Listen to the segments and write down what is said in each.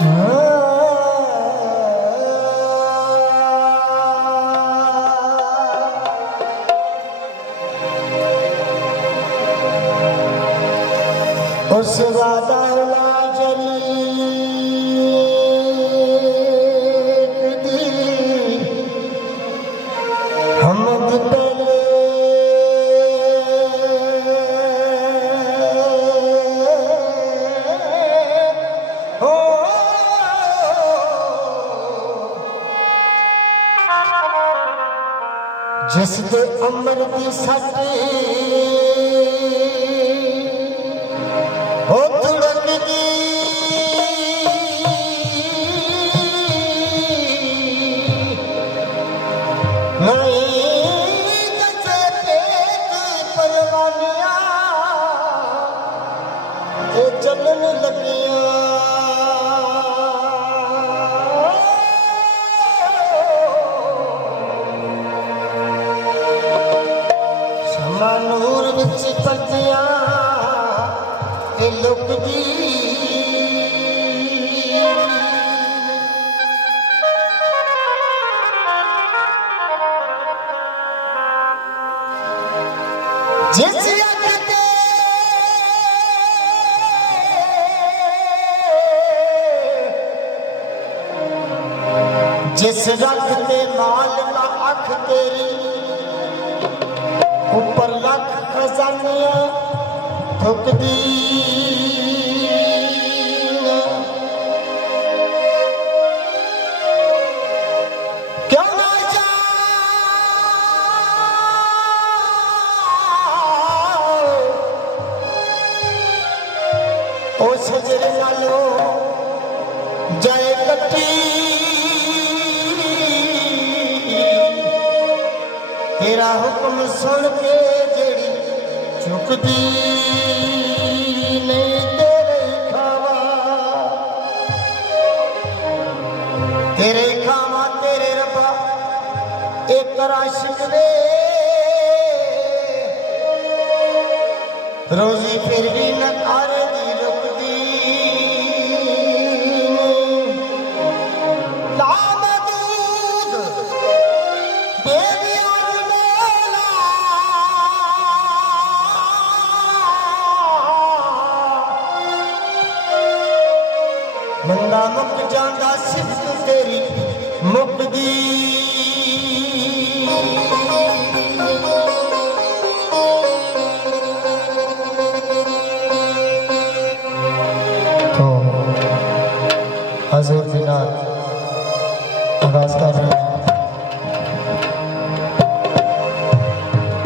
उस वादा जरी हम पहले हो जिस दे अमर दी सटी चलन लगिया समा नूर विच पतिया ए लुकदी जिस जिस रखते माल का अख तेरी ऊपर लख खजानिया थुकदी क्यों ना जाओ ओ सजरे नालो जाए कटी तेरा हुक्म सुन के जेड़ी चुकदी नहीं तेरे खावा तेरे रबा एक राशिक वे रोजी फिर भी न करे दी रुकदी बंदा मुक जांदा सिफत तेरी मुकदी तो हजूर की नात आगाज कर रहे हैं।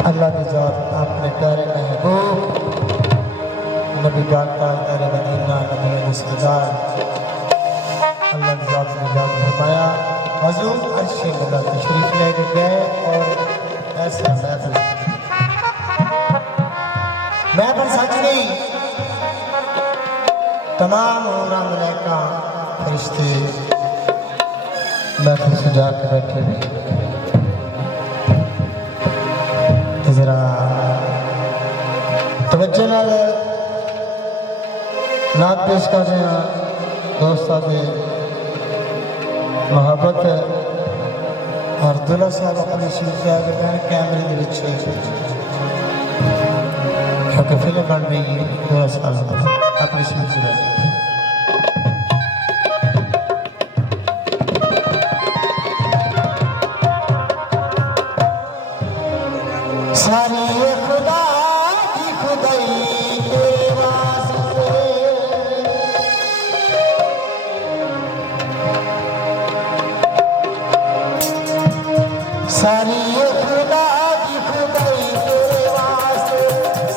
अल्लाह की जात आपने प्यारे महबूब नबी पाक ताज़दार मदीना नबी मुस्तफ़ा अल्लाह की जात ने जात फरमाया हजूर अर्शे मुला तशरीफ ले गए और ऐसे महफिल सच गई। तमाम उम्रा मलाइका फरिश्ते महफिल सजा के बैठे हुए जरा तवज्जो नाल नात पेश कर रहे हैं दोस्तों के मोहब्बत और दुल्हा साहब अपनी सीट से आगे बैठ कैमरे के पीछे क्योंकि फिल्म बन रही है दुल्हा साहब अपनी सीट से बैठ सारी खुदा की खुदाई तेरे वास्ते सारी खुदा की खुदाई तेरे वास्ते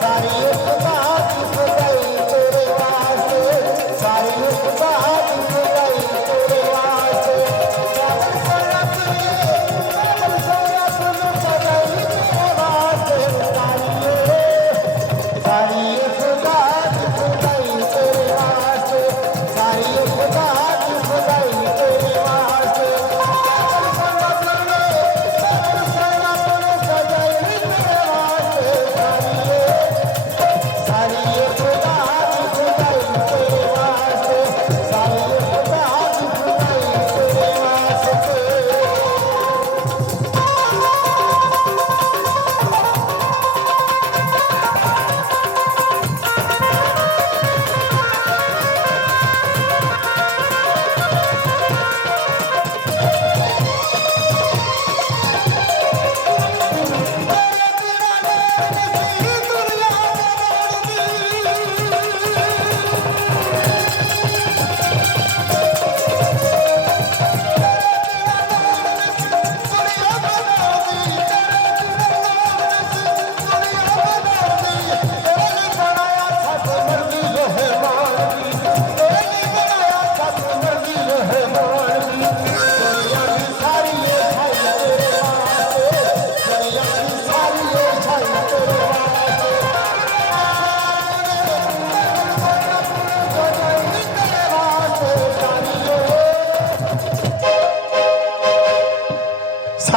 सारी खुदा की खुदाई तेरे वास्ते सारी खुदा की खुदाई तेरे वास्ते सारी खुदा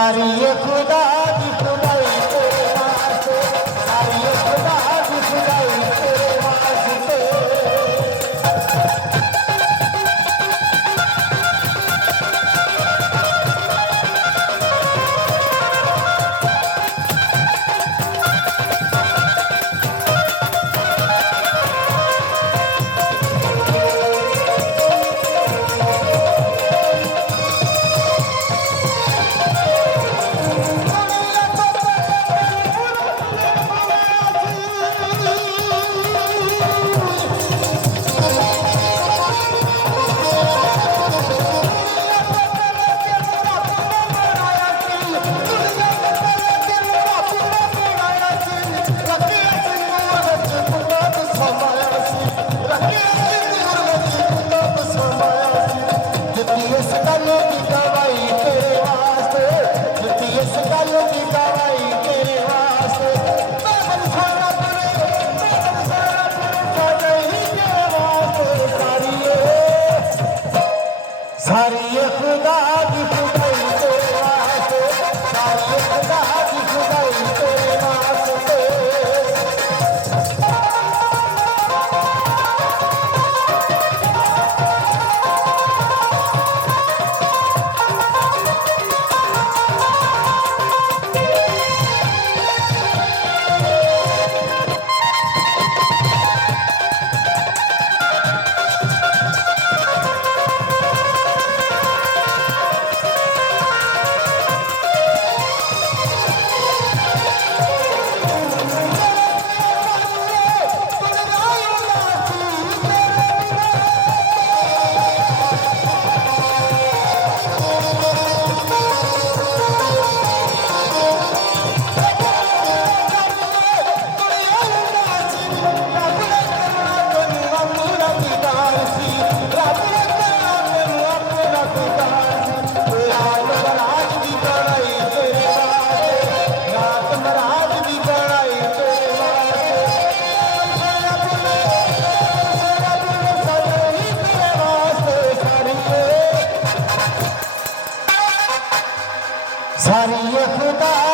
सारी ये खुदा की खुदाई तेरे वास्ते, सारी ये खुदा की खुदाई तेरे वास्ते। सारी ये खुदा की खुदाई तेरे वास्ते, सारी ये खुदा की खुदाई तेरे वास्ते। सारी ये खुदा